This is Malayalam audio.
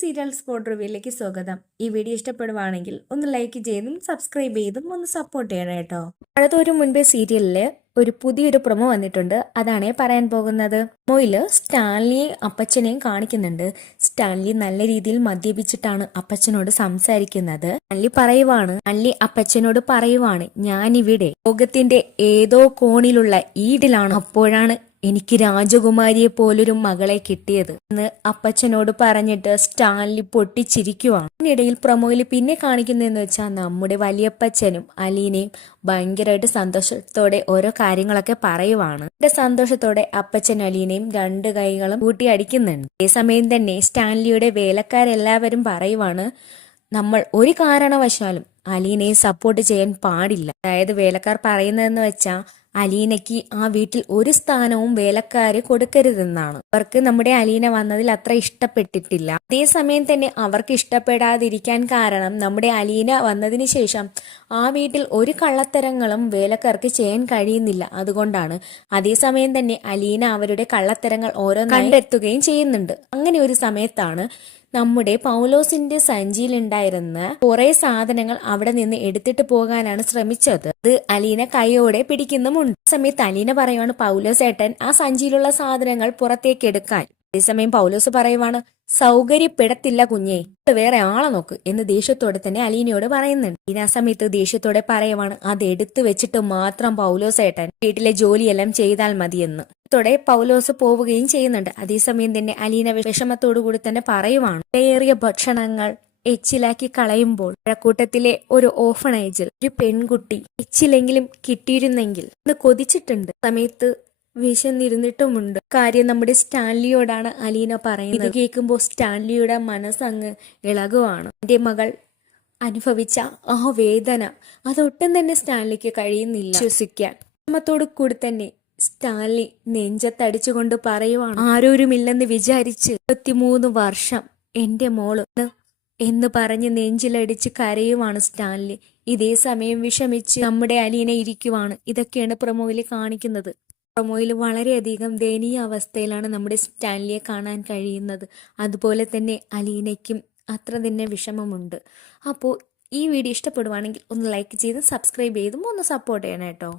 സീരിയൽ സ്പോട്ട് റിവ്യൂയിലേക്ക് സ്വാഗതം. ഈ വീഡിയോ ഇഷ്ടപ്പെടുവാണെങ്കിൽ ഒന്ന് ലൈക്ക് ചെയ്തും സബ്സ്ക്രൈബ് ചെയ്തും ഒന്ന് സപ്പോർട്ട് ചെയ്യണം കേട്ടോ. അടുത്തൊരു മുൻപേ സീരിയലില് ഒരു പുതിയൊരു പ്രൊമോ വന്നിട്ടുണ്ട്. അതാണ് പറയാൻ പോകുന്നത്. പ്രൊമോയില് സ്റ്റാൻലിയെ അപ്പച്ചനെയും കാണിക്കുന്നുണ്ട്. സ്റ്റാൻലി നല്ല രീതിയിൽ മദ്യപിച്ചിട്ടാണ് അപ്പച്ചനോട് സംസാരിക്കുന്നത്. സ്റ്റാൻലി അപ്പച്ചനോട് പറയുവാണ്, ഞാനിവിടെ ലോകത്തിന്റെ ഏതോ കോണിലുള്ള ഈടിലാണ്. അപ്പോഴാണ് എനിക്ക് രാജകുമാരിയെ പോലൊരു മകളെ കിട്ടിയത് എന്ന് അപ്പച്ചനോട് പറഞ്ഞിട്ട് സ്റ്റാൻലി പൊട്ടിച്ചിരിക്കുവാണ്. ഇതിനിടയിൽ പ്രൊമോയിൽ പിന്നെ കാണിക്കുന്നതെന്ന് വെച്ചാൽ നമ്മുടെ വലിയപ്പച്ചനും അലീനയും ഭയങ്കരമായിട്ട് സന്തോഷത്തോടെ ഓരോ കാര്യങ്ങളൊക്കെ പറയുവാണ്. സന്തോഷത്തോടെ അപ്പച്ചനും അലീനയും രണ്ട് കൈകളും കൂട്ടി അടിക്കുന്നുണ്ട്. അതേസമയം തന്നെ സ്റ്റാൻലിയുടെ വേലക്കാരെല്ലാവരും പറയുവാണ്, നമ്മൾ ഒരു കാരണവശാലും അലീനയെ സപ്പോർട്ട് ചെയ്യാൻ പാടില്ല. അതായത് വേലക്കാർ പറയുന്നതെന്ന് വെച്ചാൽ അലീനയ്ക്ക് ആ വീട്ടിൽ ഒരു സ്ഥാനവും വേലക്കാര് കൊടുക്കരുതെന്നാണ്. അവർക്ക് നമ്മുടെ അലീന വന്നതിൽ അത്ര ഇഷ്ടപ്പെട്ടിട്ടില്ല. അതേസമയം തന്നെ അവർക്ക് ഇഷ്ടപ്പെടാതിരിക്കാൻ കാരണം നമ്മുടെ അലീന വന്നതിന് ശേഷം ആ വീട്ടിൽ ഒരു കള്ളത്തരങ്ങളും വേലക്കാർക്ക് ചെയ്യാൻ കഴിയുന്നില്ല, അതുകൊണ്ടാണ്. അതേസമയം തന്നെ അലീന അവരുടെ കള്ളത്തരങ്ങൾ ഓരോന്ന് കണ്ടെത്തുകയും ചെയ്യുന്നുണ്ട്. അങ്ങനെ ഒരു സമയത്താണ് നമ്മുടെ പൗലോസിന്റെ സഞ്ചിയിലുണ്ടായിരുന്ന കുറെ സാധനങ്ങൾ അവിടെ നിന്ന് എടുത്തിട്ട് പോകാനാണ് ശ്രമിച്ചത്. അത് അലീന കൈയോടെ പിടിക്കുന്നുമുണ്ട്. സമയത്ത് അലീന പറയുവാണ്, പൗലോസ് ഏട്ടൻ ആ സഞ്ചിയിലുള്ള സാധനങ്ങൾ പുറത്തേക്ക് എടുക്കാൻ. അതേസമയം പൗലോസ് പറയുവാണ്, സൗകര്യപ്പെടത്തില്ല കുഞ്ഞേ, വേറെ ആളെ നോക്ക് എന്ന് ദേഷ്യത്തോടെ തന്നെ അലീനയോട് പറയുന്നുണ്ട്. അലീന ആ സമയത്ത് ദേഷ്യത്തോടെ പറയുവാണ്, അത് എടുത്തു വെച്ചിട്ട് മാത്രം പൗലോസ് ഏട്ടൻ വീട്ടിലെ ജോലിയെല്ലാം ചെയ്താൽ മതിയെന്ന്. ത്തോടെ പൗലോസ് പോവുകയും ചെയ്യുന്നുണ്ട്. അതേസമയം തന്നെ അലീന വിഷമത്തോടു കൂടി തന്നെ പറയുവാണ്, ഏറിയ ഭക്ഷണങ്ങൾ എച്ചിലാക്കി കളയുമ്പോൾ കൂട്ടത്തിലെ ഒരു ഓഫണേജിൽ ഒരു പെൺകുട്ടി എച്ചിലെങ്കിലും കിട്ടിയിരുന്നെങ്കിൽ എന്ന് കൊതിച്ചിട്ടുണ്ട്. സമയത്ത് വിശന്നിരുന്നിട്ടുമുണ്ട്. കാര്യം നമ്മുടെ സ്റ്റാൻലിയോടാണ് അലീന പറയുന്നത്. ഇത് കേൾക്കുമ്പോൾ സ്റ്റാൻലിയുടെ മനസ്സങ്ങ് ഇളകുവാണ്. എന്റെ മകൾ അനുഭവിച്ച ആ വേദന അതൊട്ടും തന്നെ സ്റ്റാൻലിക്ക് കഴിയുന്നില്ല വിശ്വസിക്കാൻ. വിഷമത്തോടു കൂടി തന്നെ സ്റ്റാൻലി നെഞ്ചത്തടിച്ചുകൊണ്ട് പറയുവാണ്, ആരോരുമില്ലെന്ന് വിചാരിച്ച് 23 വർഷം എന്റെ മോള് എന്ന് പറഞ്ഞ് നെഞ്ചിലടിച്ച് കരയുവാണ് സ്റ്റാൻലി. ഇതേ സമയം വിഷമിച്ച് നമ്മുടെ അലീന ഇരിക്കുവാണ്. ഇതൊക്കെയാണ് പ്രൊമോയിൽ കാണിക്കുന്നത്. പ്രൊമോയിൽ വളരെയധികം ദയനീയ അവസ്ഥയിലാണ് നമ്മുടെ സ്റ്റാൻലിയെ കാണാൻ കഴിയുന്നത്. അതുപോലെ തന്നെ അലീനയ്ക്കും അത്ര തന്നെ വിഷമമുണ്ട്. അപ്പോൾ ഈ വീഡിയോ ഇഷ്ടപ്പെടുവാണെങ്കിൽ ഒന്ന് ലൈക്ക് ചെയ്തും സബ്സ്ക്രൈബ് ചെയ്തും ഒന്ന് സപ്പോർട്ട് ചെയ്യണം കേട്ടോ.